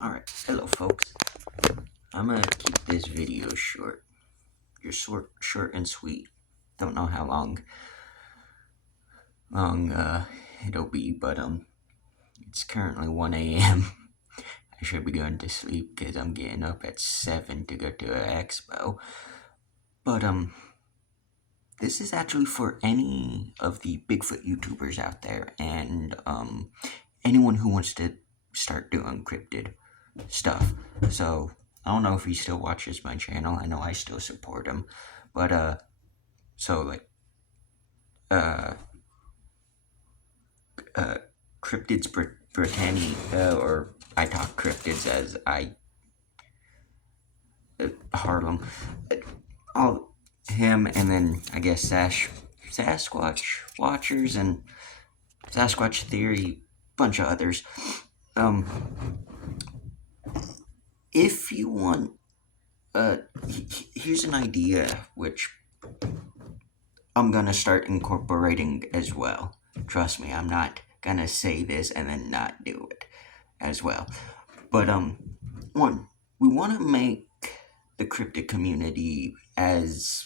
Alright, hello folks. I'm gonna keep this video short. Short and sweet. Don't know how long it'll be, but it's currently 1 a.m. I should be going to sleep because I'm getting up at 7 to go to an expo. But this is actually for any of the Bigfoot YouTubers out there, and anyone who wants to start doing cryptid stuff. So I don't know if he still watches my channel. I know I still support him, but so like uh cryptids Britannia, or I talk cryptids as I Harlem, all him, and then I guess Sasquatch watchers and Sasquatch theory, bunch of others. Um, if you want, here's an idea which I'm gonna start incorporating as well. Trust me, I'm not gonna say this and then not do it as well. But one, we want to make the cryptid community as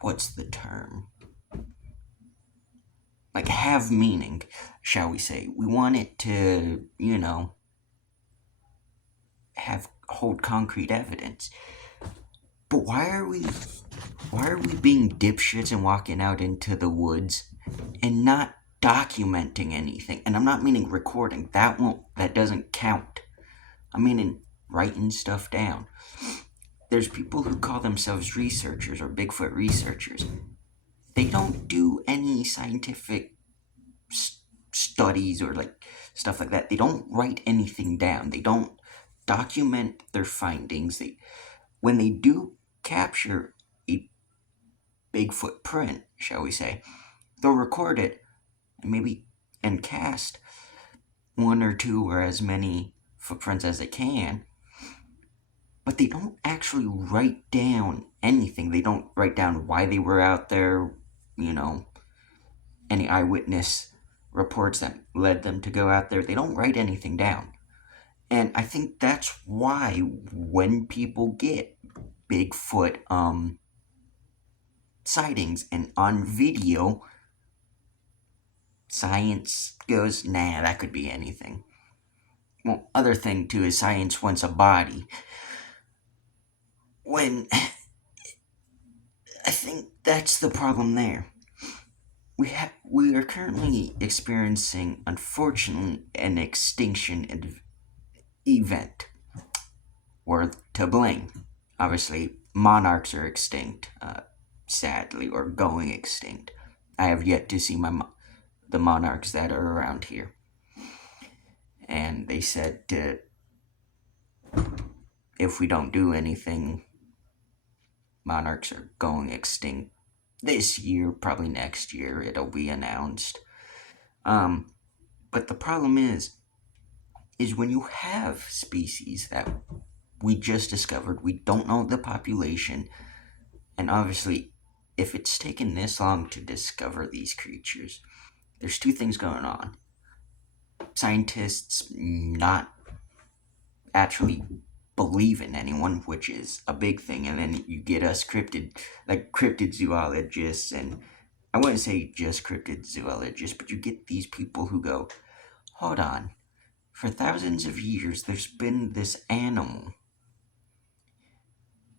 what's the term? Like have meaning, shall we say? We want it to, hold concrete evidence. But why are we being dipshits and walking out into the woods and not documenting anything? And I'm not meaning recording. That doesn't count. I'm meaning writing stuff down. There's people who call themselves researchers or Bigfoot researchers. They don't do any scientific studies or like stuff like that. They don't write anything down. They don't document their findings. When they do capture a Bigfoot print, shall we say, they'll record it and cast one or two or as many footprints as they can, but they don't actually write down anything. They don't write down why they were out there, any eyewitness reports that led them to go out there. They don't write anything down. And I think that's why when people get Bigfoot sightings and on video, science goes, nah, that could be anything. Well, other thing too is science wants a body. When I think that's the problem there. We are currently experiencing, unfortunately, an extinction event. We're to blame. Obviously, monarchs are extinct, sadly, or going extinct. I have yet to see the monarchs that are around here. And they said if we don't do anything, monarchs are going extinct this year, probably next year it'll be announced. But the problem is when you have species that we just discovered, we don't know the population, and obviously if it's taken this long to discover these creatures, there's two things going on. Scientists not actually believe in anyone, which is a big thing, and then you get us cryptid zoologists, and I wouldn't say just cryptid zoologists, but you get these people who go, hold on, for thousands of years there's been this animal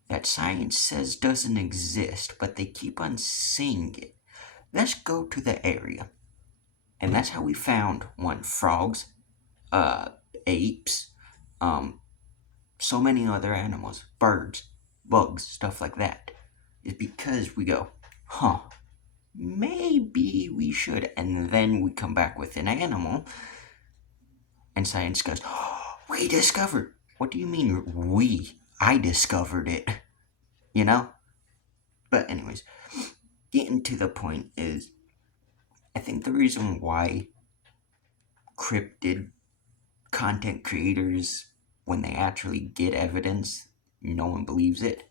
that science says doesn't exist, but they keep on seeing it. Let's go to the area. And that's how we found frogs, apes, so many other animals, birds, bugs, stuff like that. Is because we go, maybe we should, and then we come back with an animal, and science goes, we discovered. What do you mean we? I discovered it, But anyways, getting to the point is, I think the reason why cryptid content creators, when they actually get evidence, no one believes it.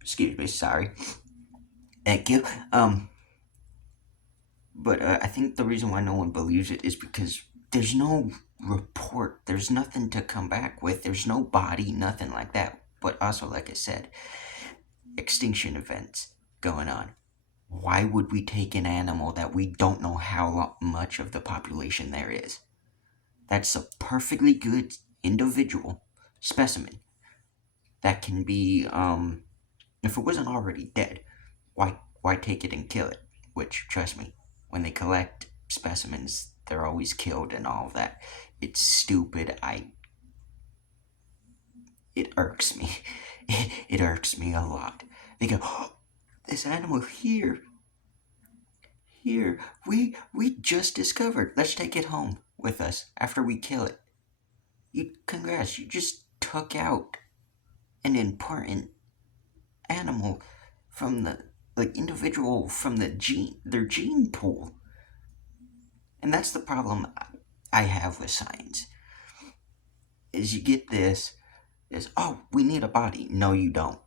Excuse me, sorry. Thank you. But I think the reason why no one believes it is because there's no report, there's nothing to come back with, there's no body, nothing like that. But also, like I said, extinction events going on. Why would we take an animal that we don't know how much of the population there is? That's a perfectly good individual specimen that can be, if it wasn't already dead, why take it and kill it? Which, trust me, when they collect specimens, they're always killed and all of that. It's stupid. It irks me. It irks me a lot. They go, oh, this animal here, we just discovered. Let's take it home with us after we kill it. Congrats, you just took out an important animal from the individual from their gene pool. And that's the problem I have with science. Is you get this is, oh, we need a body. No, you don't.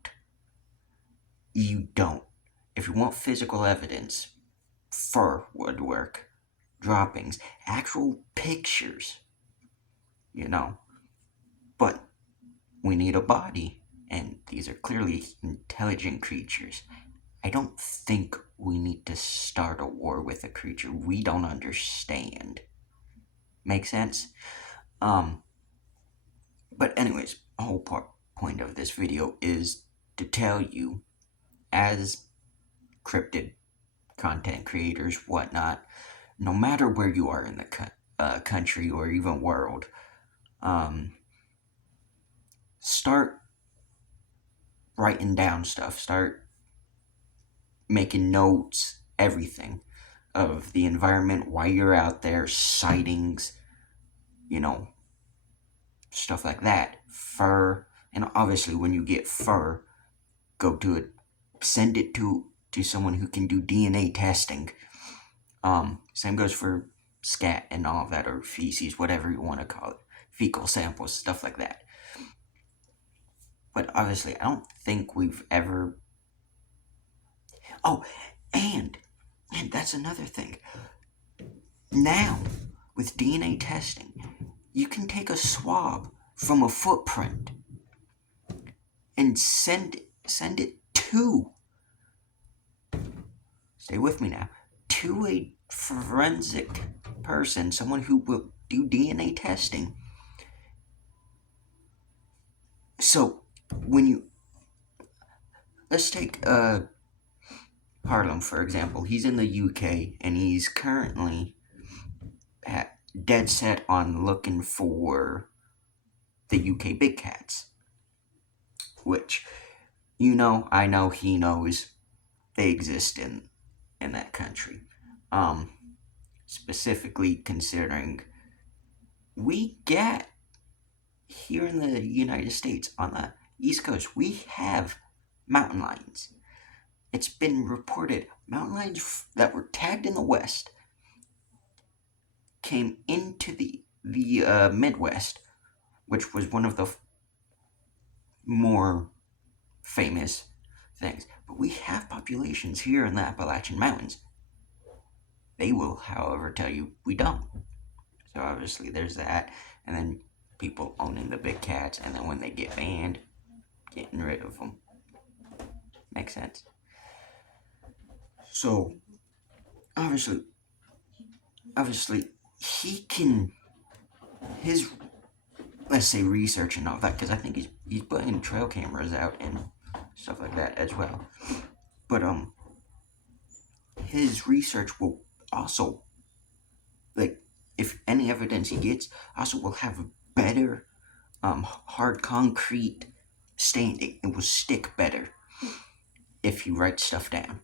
You don't. If you want physical evidence, fur would work. Droppings, actual pictures, you know. But we need a body, and these are clearly intelligent creatures. I don't think we need to start a war with a creature we don't understand. Make sense? But anyways, the whole point of this video is to tell you, as cryptid content creators, whatnot, no matter where you are in the country or even world, start writing down stuff. Start making notes, everything of the environment, why you're out there, sightings, stuff like that. Fur, and obviously when you get fur, go to it, send it to someone who can do DNA testing. Same goes for scat and all of that, or feces, whatever you want to call it, fecal samples, stuff like that. But obviously, I don't think we've ever. Oh, and that's another thing. Now, with DNA testing, you can take a swab from a footprint and send it to. Stay with me now. To a forensic person, someone who will do DNA testing. So, let's take Harlem, for example. He's in the UK, and he's currently dead set on looking for the UK big cats, which, I know he knows they exist in that country. Specifically considering we get here in the United States on the East Coast, we have mountain lions. It's been reported mountain lions that were tagged in the West came into the Midwest, which was one of the more famous things. But we have populations here in the Appalachian Mountains. They will, however, tell you we don't. So obviously there's that, and then people owning the big cats, and then when they get banned, getting rid of them. Makes sense. So obviously he can, his, let's say, research and all that, because I think he's putting trail cameras out and stuff like that as well. But his research will also, if any evidence he gets, also will have a better hard concrete standing. It will stick better if he writes stuff down.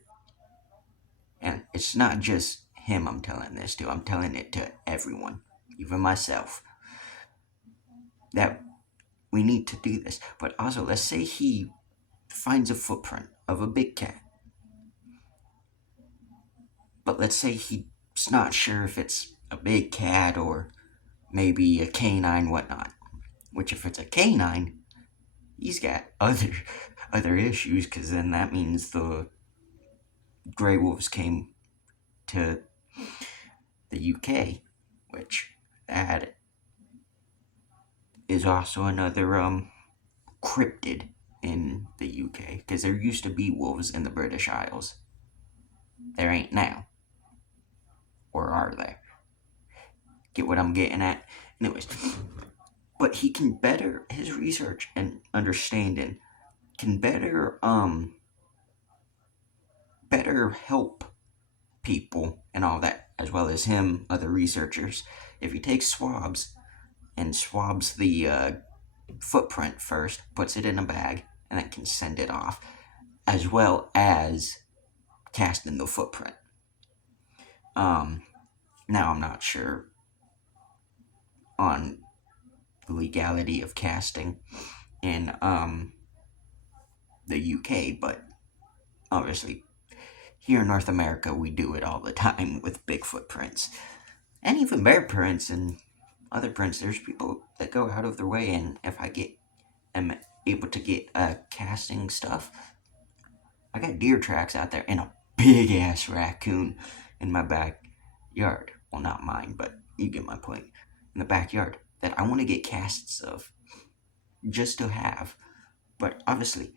And it's not just him I'm telling this to, I'm telling it to everyone, even myself, that we need to do this. But also, let's say he finds a footprint of a big cat, but let's say he's not sure if it's a big cat or maybe a canine, whatnot. Which, if it's a canine, he's got other issues, because then that means the gray wolves came to the UK, which that is also another cryptid in the UK, because there used to be wolves in the British Isles. There ain't now, or are there? Get what I'm getting at? Anyways, but he can better his research and understanding can better help people and all that, as well as him, other researchers. If he takes swabs and swabs the footprint first, puts it in a bag, and then can send it off, as well as casting the footprint. Now I'm not sure on the legality of casting in the UK, but obviously here in North America we do it all the time with big footprints. And even bear prints and other prints. There's people that go out of their way, and if I am able to get casting stuff, I got deer tracks out there and a big ass raccoon in my backyard. Well, not mine, but you get my point. In the backyard that I want to get casts of just to have. But obviously,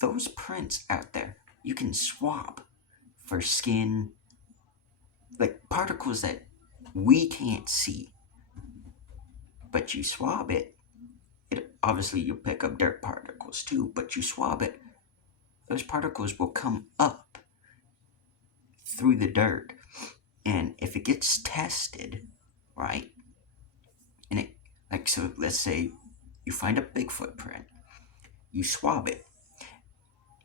those prints out there, you can swab for skin, like particles that we can't see. But you swab it, obviously you'll pick up dirt particles too, but you swab it, those particles will come up through the dirt. And if it gets tested, right, and it, like, so let's say you find a big footprint, you swab it,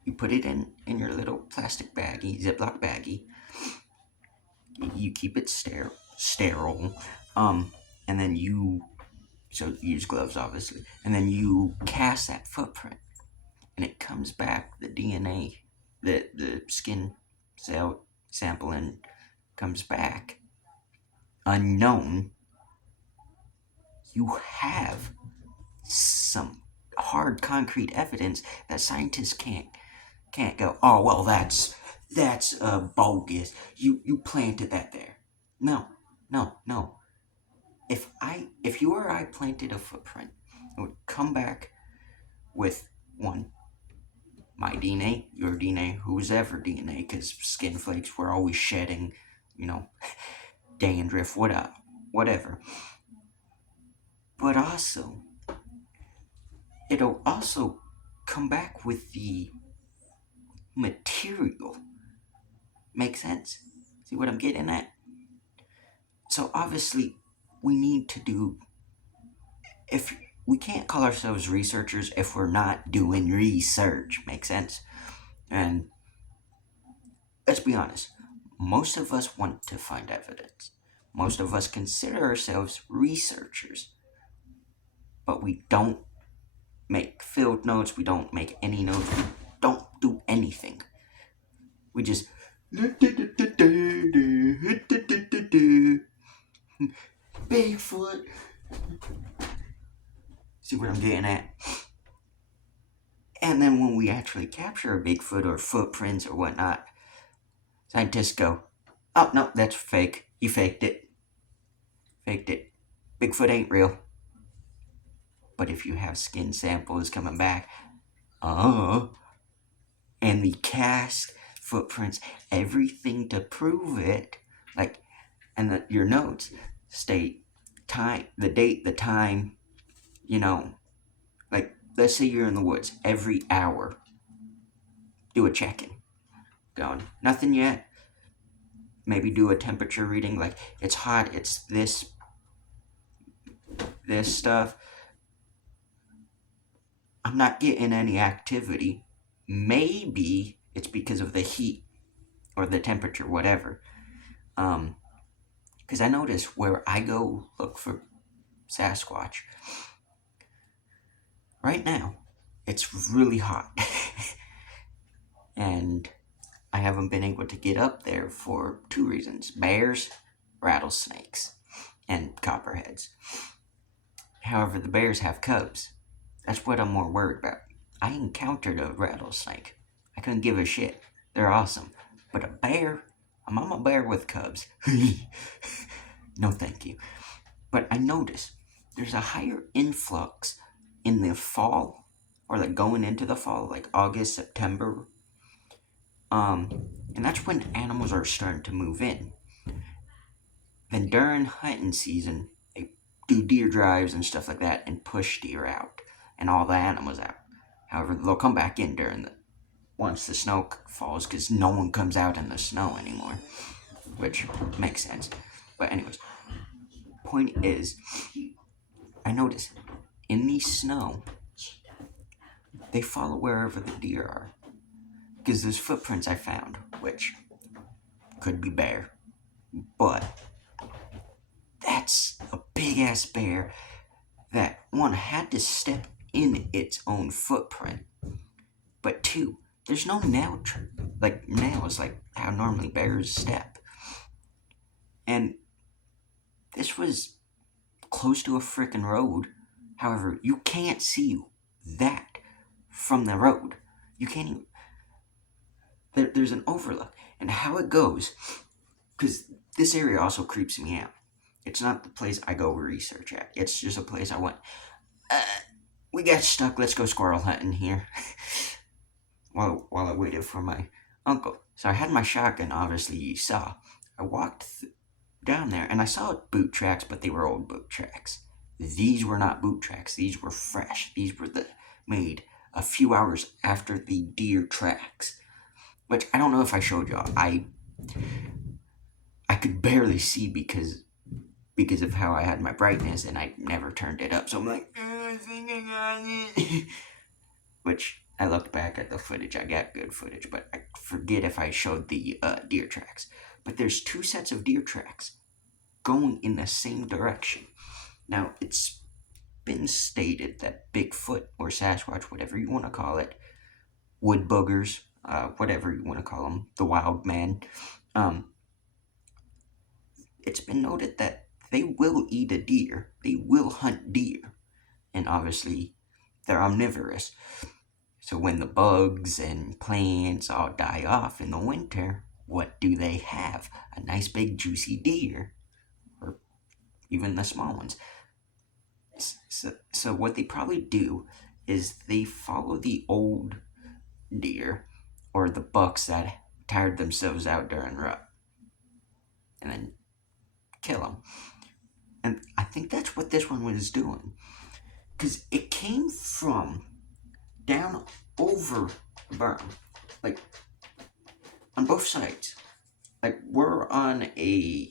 you put it in your little plastic baggie, Ziploc baggie, you keep it sterile, and then so use gloves obviously, and then you cast that footprint, and it comes back, the DNA, the skin cell sampling comes back unknown. You have some hard concrete evidence that scientists can't go, oh well, that's bogus, you planted that there. No. If you or I planted a footprint, it would come back with one, my DNA, your DNA, whose ever DNA, because skin flakes, we're always shedding, dandruff, whatever. But also, it'll also come back with the material. Make sense? See what I'm getting at? So obviously, we need to do, if we can't call ourselves researchers if we're not doing research. Make sense? And let's be honest, most of us want to find evidence. Most of us consider ourselves researchers, but we don't make field notes, we don't make any notes, we don't do anything. We just Bigfoot. See what I'm getting at? And then when we actually capture a Bigfoot or footprints or whatnot, scientists go, oh no, that's fake. You faked it. Bigfoot ain't real. But if you have skin samples coming back, and the cast footprints, everything to prove it, like, and your notes state time, the date, the time, like, let's say you're in the woods, every hour, do a check-in. Going, nothing yet. Maybe do a temperature reading, like, it's hot, it's this stuff. I'm not getting any activity. Maybe it's because of the heat or the temperature, whatever. Because I notice where I go look for Sasquatch, right now, it's really hot. And I haven't been able to get up there for two reasons: bears, rattlesnakes, and copperheads. However, the bears have cubs. That's what I'm more worried about. I encountered a rattlesnake. I couldn't give a shit. They're awesome. But a bear? A mama bear with cubs. No thank you. But I notice there's a higher influx in the fall, or like going into the fall, like August, September. And that's when animals are starting to move in. Then during hunting season, they do deer drives and stuff like that and push deer out and all the animals out. However, they'll come back in during the once the snow falls because no one comes out in the snow anymore, which makes sense. But anyways, point is, I notice in the snow they follow wherever the deer are because there's footprints I found, which could be bear, but that's a big ass bear that one had to step in its own footprint, but two, there's no nails like how normally bears step, and this was close to a freaking road. However, you can't see that from the road. You can't even. There's an overlook, and how it goes, because this area also creeps me out. It's not the place I go research at. It's just a place I went. Uh, we got stuck. Let's go squirrel hunting here. while I waited for my uncle. So I had my shotgun. Obviously, you saw. I walked down there, and I saw boot tracks, but they were old boot tracks. These were not boot tracks. These were fresh. These were made a few hours after the deer tracks. Which I don't know if I showed y'all. I could barely see because of how I had my brightness, and I never turned it up. So I'm like, I think I got it. Which I looked back at the footage. I got good footage, but I forget if I showed the deer tracks. But there's two sets of deer tracks going in the same direction. Now, it's been stated that Bigfoot or Sasquatch, whatever you want to call it, wood boogers, whatever you want to call them, the wild man, it's been noted that they will eat a deer, they will hunt deer, and obviously they're omnivorous. So when the bugs and plants all die off in the winter, what do they have? A nice big juicy deer, or even the small ones. So what they probably do is they follow the old deer or the bucks that tired themselves out during rut and then kill them. And I think that's what this one was doing. Because it came from down over the berm. Like, on both sides. Like, we're on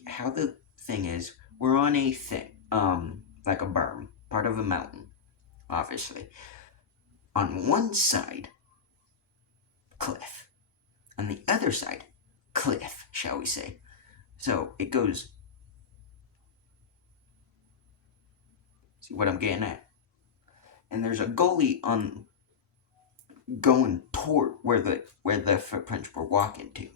how the thing is, we're on a thing, like a berm, part of a mountain, obviously. On one side, cliff. On the other side, cliff, shall we say. So, it goes, see what I'm getting at? And there's a gully on going toward where the footprints were walking to.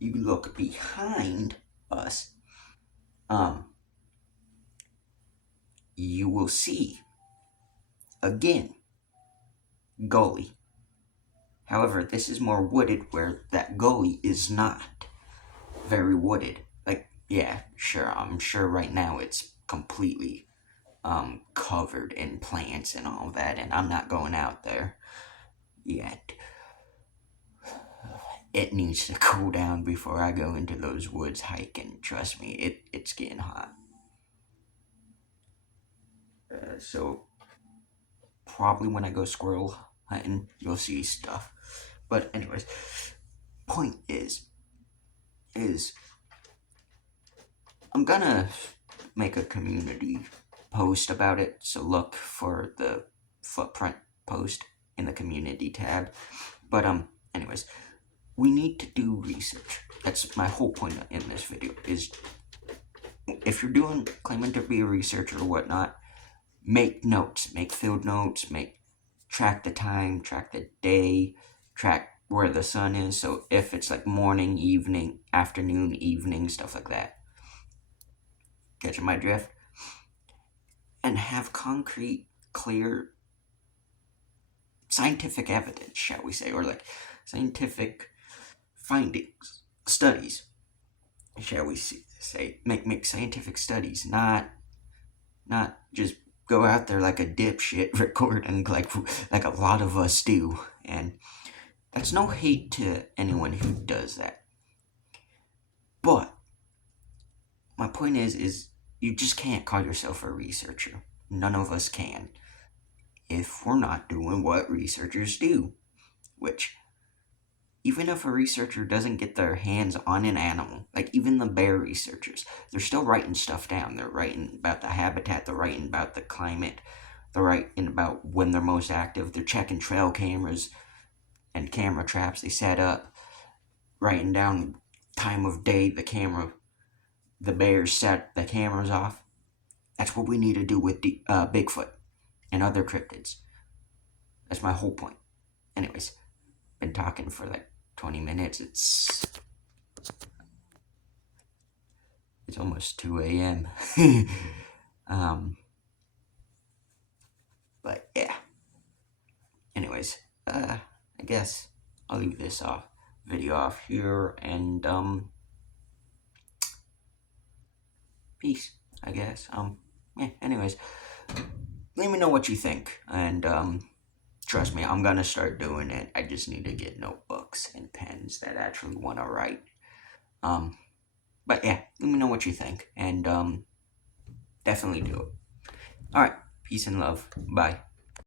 You look behind us, you will see again gully. However, this is more wooded where that gully is not very wooded. Like, yeah, sure, I'm sure right now it's completely covered in plants and all that, and I'm not going out there yet. It needs to cool down before I go into those woods hiking. Trust me, it's getting hot. So probably when I go squirrel hunting, you'll see stuff. But anyways, point is I'm gonna make a community post about it. So look for the footprint post in the community tab. But anyways, we need to do research. That's my whole point in this video. Is if you're claiming to be a researcher or whatnot, make notes, make field notes, track the time, track the day, track where the sun is. So if it's like morning, evening, afternoon, evening, stuff like that. Catching my drift? And have concrete, clear, scientific evidence, shall we say, or like scientific findings, studies shall we say, make scientific studies, not just go out there like a dipshit recording like a lot of us do. And that's no hate to anyone who does that. But my point is you just can't call yourself a researcher. None of us can if we're not doing what researchers do. Which, even if a researcher doesn't get their hands on an animal, like even the bear researchers, they're still writing stuff down. They're writing about the habitat, they're writing about the climate, they're writing about when they're most active, they're checking trail cameras and camera traps they set up, writing down time of day the bears set the cameras off. That's what we need to do with Bigfoot and other cryptids. That's my whole point. Anyways, been talking for like 20 minutes. It's almost 2 a.m. um, but yeah. Anyways, I guess I'll leave this video off here, and peace, I guess. Yeah, anyways, let me know what you think, and trust me, I'm gonna start doing it. I just need to get notebooks and pens that actually want to write. Um, but yeah, let me know what you think, and definitely do it. All right, peace and love. Bye.